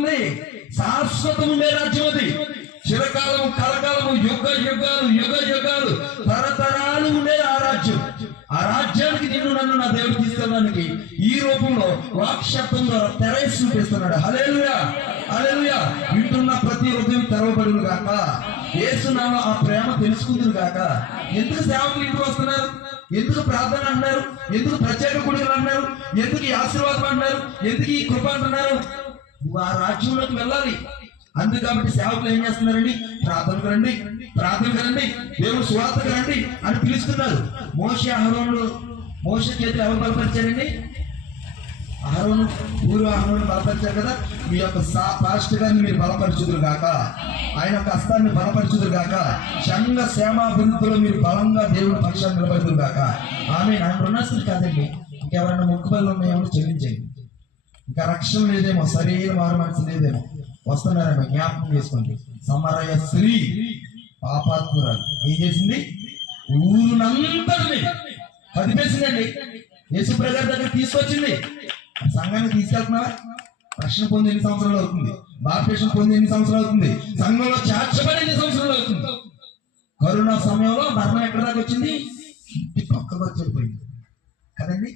ఉంది, శాశ్వతం ఉండే రాజ్యం అది. చిరకాలము, కలకాలము, యుగ యుగాలు, యుగ యుగాలు, తరతరాలు ఉండే ఆ రాజ్యం. ఆ రాజ్యానికి నిన్ను నన్ను నా దేవుడు తీసుకెళ్ళడానికి ఈ రూపంలో వాక్శబ్దం ద్వారా తెరవేసి చూపిస్తున్నాడు. హల్లెలూయా, హల్లెలూయా. వింటున్న ప్రతి హృదయం తెరవబడును గాక. యేసునామ ఆ ప్రేమ తెలుసుకుందును గాక. ఎందుకు సేవకులు ఇంటికి వస్తున్నారు? ఎందుకు ప్రార్థన అంటున్నారు? ఎందుకు ప్రత్యేక కూడికలు అంటున్నారు? ఎందుకు ఈ ఆశీర్వాదం అంటున్నారు? ఎందుకు ఈ కృప అంటున్నారు? నువ్వు ఆ రాజ్యంలోకి వెళ్ళాలి. అందుకు కాబట్టి సేవకులు ఏం చేస్తున్నారండి? ప్రార్థనకు రండి, ప్రార్థనకు రండి, దేవుడు సువార్తకు రండి అని పిలుస్తున్నారు. మోషే చేతులు ఎవరు బలపరిచారండి? అహరోను, ఊరు అహరోను బలపరిచారు కదా. మీ యొక్క పాస్టర్ గారిని మీరు బలపరచుదురు గాక, ఆయన యొక్క హస్తాన్ని బలపరచుదురు గాక, సంఘ క్షేమాభివృద్ధిలో మీరు బలంగా దేవుని పక్షాన్ని నిలబడుతురు గాక. ఆమె నాకు రుణస్తులు కాదండి. ఇంకెవరన్నా మొక్కుబళ్ళు ఉన్నాయేమో చెల్లించండి. ఇంకా రక్షణ లేదేమో, శరీరం మారు మనసు లేదేమో, వస్తున్నారేమో జ్ఞాపకం చేసుకోండి. సమరయ స్త్రీ పాపాత్మురాలు ఏం చేసింది? ఊరునంతటిని కదిపేసిందండి. యేసుప్రభు గారి దగ్గర తీసుకొచ్చింది. సంఘాన్ని తీసుకెళ్తున్నావా? రక్షణ పొంది ఎన్ని సంవత్సరాలు అవుతుంది? బాప్టిజం పొంది ఎన్ని సంవత్సరాలు అవుతుంది? సంఘంలో చేర్చబడి ఎన్ని సంవత్సరాలు అవుతుంది? కరోనా సమయంలో మరణం ఎక్కడ దాకా వచ్చింది? ఇంటి పక్కకు వచ్చి వెళ్ళిపోయింది కదండి.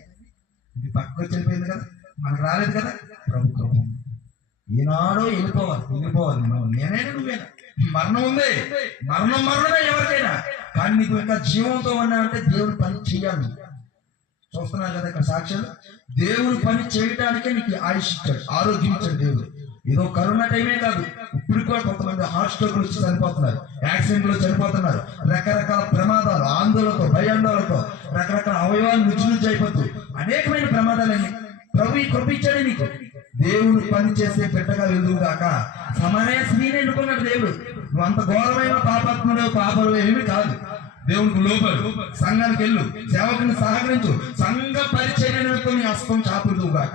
ఇంటి పక్కకు వచ్చి వెళ్ళిపోయింది కదా, మనకు రాలేదు కదా. ప్రభుత్వం ఈనాడో వెళ్ళిపోవాలి. నేనైనా నువ్వేనా? మరణం ఉంది, మరణమే ఎవరికైనా. కానీ నీకు ఇంకా జీవంతో ఉన్నావంటే దేవుడు పని చేయాలి. చూస్తున్నారు కదా ఇక్కడ సాక్ష్యాలు. దేవుడు పని చేయడానికే నీకు ఆయుష్ ఇచ్చాడు, ఆరోగ్యం ఇచ్చాడు దేవుడు. ఏదో కరోనా టైమే కాదు, ఇప్పుడు కూడా కొంతమంది హార్ట్ స్ట్రోక్ వచ్చి చనిపోతున్నారు, యాక్సిడెంట్లు చనిపోతున్నారు, రకరకాల ప్రమాదాలు, ఆందోళనతో, భయాందోళనతో, రకరకాల అవయవాలు నుంచి అయిపోతూ అనేకమైన ప్రమాదాలని ప్రభు ఈ కృప ఇచ్చాడు నీకు. దేవుడు పని చేసే పెట్టగా వెళ్దువు గాక. సమరయ స్త్రీని ఎన్నుకున్నాడు దేవుడు. నువ్వు అంత ఘోరమైన పాపాత్ముడు, పాపలు ఏమి కాదు. దేవునికి లోబడు, సంఘానికి వెళ్ళు, సేవకుని సహకరించు, సంఘ పరిచర్య నిమిత్తం నీ హస్తం చాపుదువు గాక.